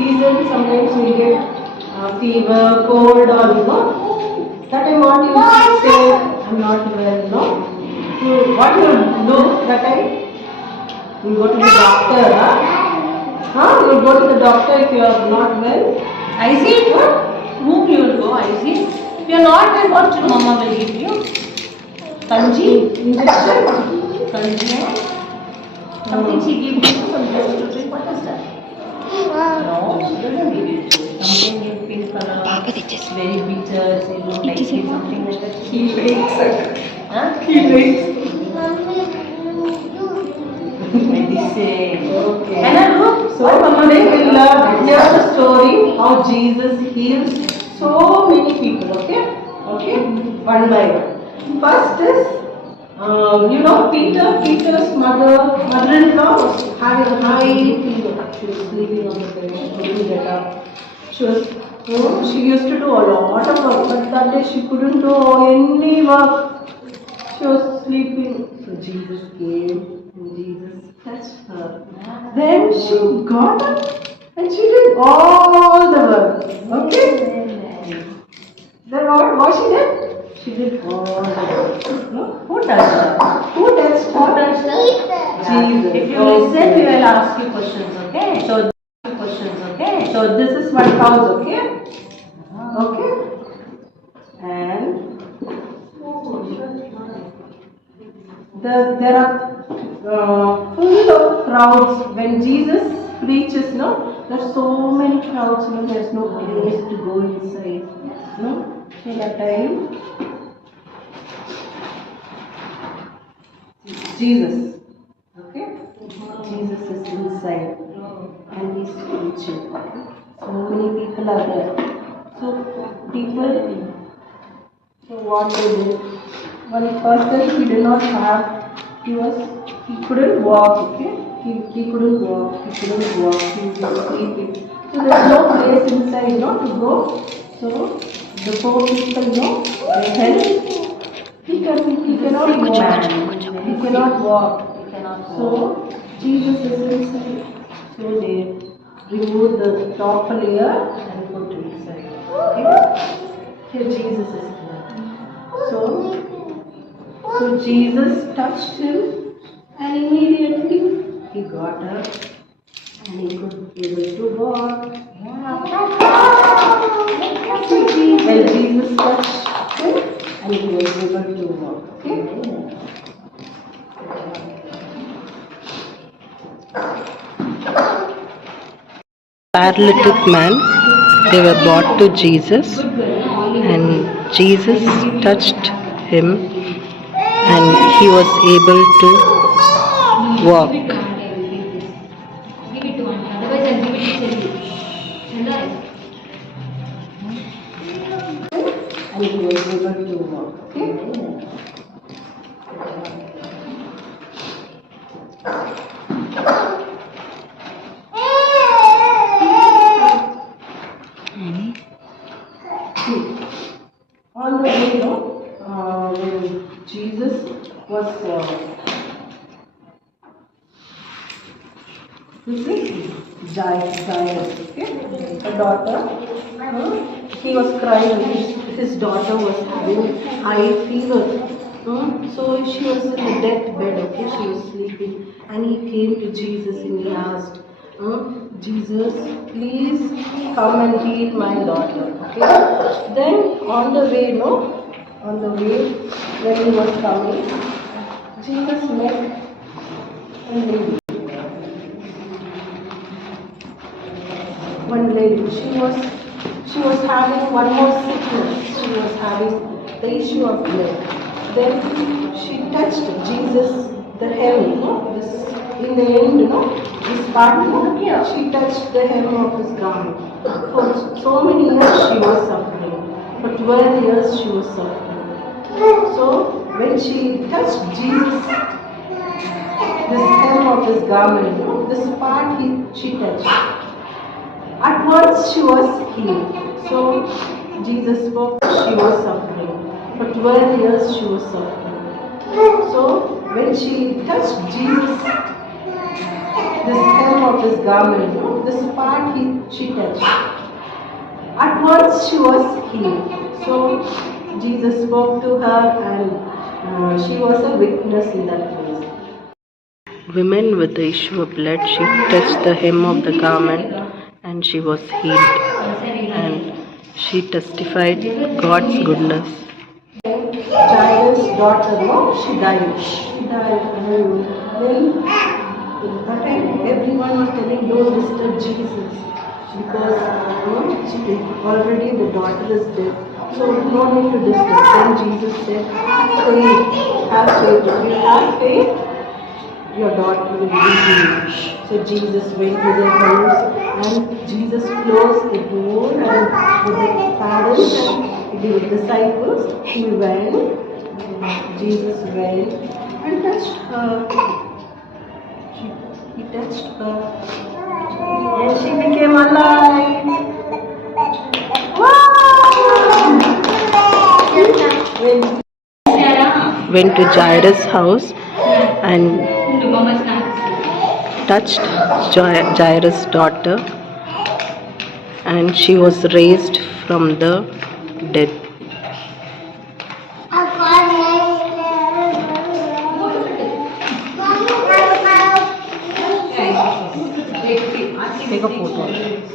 season, sometimes we get fever, cold, or that time what you say, I'm not well, no? What you do that time? You go to the doctor, huh? You go to the doctor if you are not well. I see. Whom you will go? I see. If you are not well, what your mama will give you? Kanji? Injection? Kanji? Something she gives you, some juice to drink. What is that? No, she doesn't give you juice. Something in pink color, very bitter, so you don't like it, something like that. He drinks. Huh? He drinks. Medicine. Okay. And I look. So today we will hear the story how Jesus heals so many people. Okay? Okay? One by one. First is, Peter's mother-in-law was having a high fever. She was sleeping on the bed. She couldn't get up. She used to do a lot of work, but that day she couldn't do any work. She was sleeping. So Jesus came and Jesus touched her. Then she got up and she did all the work. Okay? Then what she did? She did all the work. No? Who touched her? Who touched her? Who touched her? Jesus. If you listen, we will ask you questions, okay? So this is my house, okay? Okay? And there are full of crowds when Jesus preaches, no? There are so many crowds, no? There's no place to go inside, no? So that time, Jesus, okay? Jesus is inside and he's preaching. So many people are there. So what they did? One person he did not have, he couldn't walk, okay? He couldn't walk, he was sleeping. So there's no place inside, to go. So the poor people, they help. He cannot walk. He cannot walk. So Jesus is inside. So they remove the top layer and put it inside. Okay? Here Jesus is here. So Jesus touched him and immediately he got up and he could be able to walk. Well, Jesus touched him and he was able to walk. Okay? Paralytic man, they were brought to Jesus and Jesus touched him and he was able to walk. And he was able to walk. Okay? On the way, when Jesus was Jairus, okay? A daughter, he was crying. His daughter was having high fever. So she was in the deathbed, okay? She was sleeping, and he came to Jesus and he asked, Jesus, please come and heal my daughter. Okay? Then on the way, when he was coming, Jesus met a lady. One lady, she was having one more sickness. She was having the issue of blood. Then she touched Jesus, the hem, this in the end, this part, she touched the hem of his garment. For so many years she was suffering. For 12 years she was suffering. So when she touched Jesus, this hem of his garment, this part she touched. At once she was healed. So Jesus spoke, she was suffering. For 12 years she was suffering. So when she touched Jesus, this hem of his garment, this part she touched. At once she was healed. So Jesus spoke to her, and she was a witness in that place. Women with the issue of blood, she touched the hem of the garment and she was healed. And she testified God's goodness. Jairus' daughter, no, she died. She died. And then that time everyone was telling, don't disturb Jesus, because already the daughter is dead. So no need to disturb. Then Jesus said, have faith. If you have faith, your daughter will be healed. So Jesus went to their house, and Jesus closed the door, and with the parents and the disciples, he went. Jesus went and touched her. He touched her, and she became alive. Wow! Went to Jairus' house and touched Jairus' daughter, and she was raised from the dead. Take a photo.